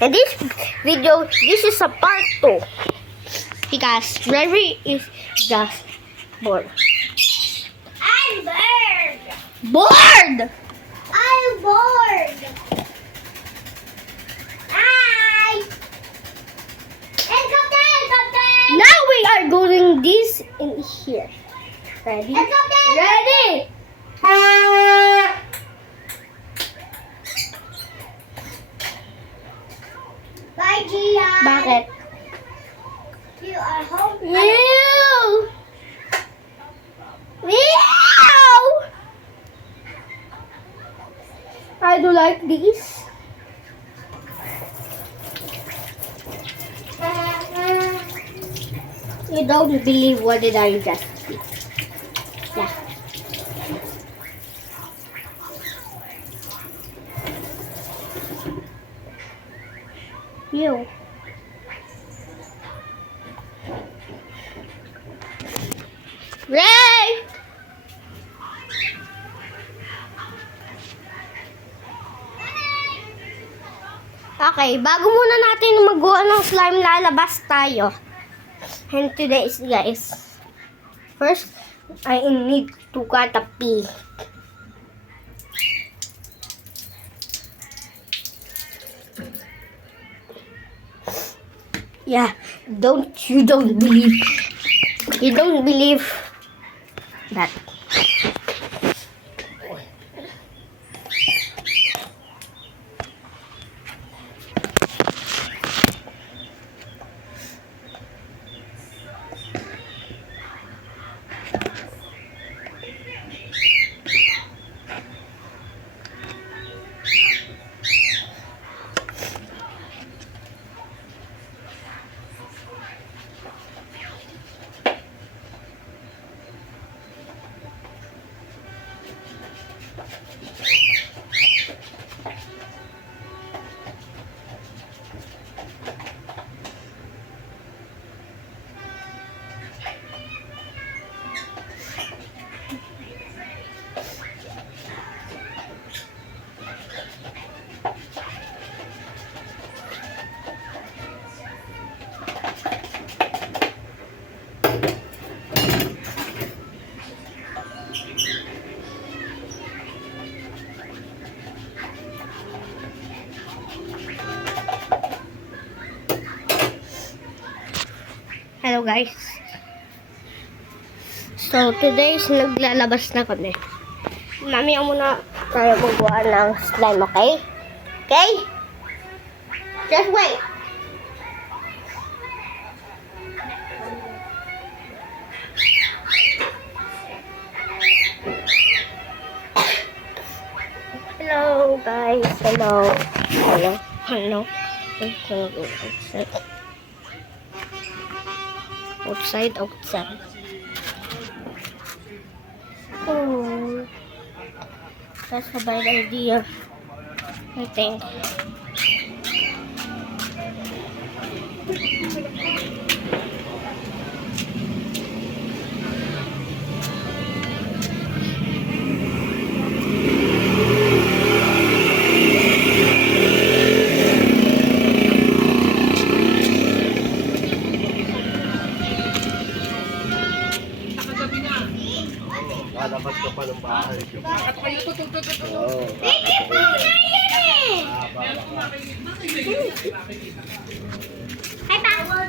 And this video, this is a part 2. Because Rary is just bored. I'm bored. Bored! I'm bored. Hi. Helicopter. Now we are doing this in here. Ready? Helicopter. Ready! Bye, Gia. Bakit? You are home. Meow! Meow! I do like this. You don't believe what did I just see. Yeah. You. Ray! Okay, bago muna natin magawa ng slime, lalabas tayo. And today is, guys, first, I need to cut a pea. Yeah, you don't believe that. Hello guys. So today is naglalabas na kami. Mamaya muna tayo magawa ng slime, okay? Okay? Just wait. Hello guys. Hello. Hello. Hello. Outside. Oh, that's a bad idea, I think. Lalabas ka pa ng bahay. Baby powder yan eh. Hi, Pa.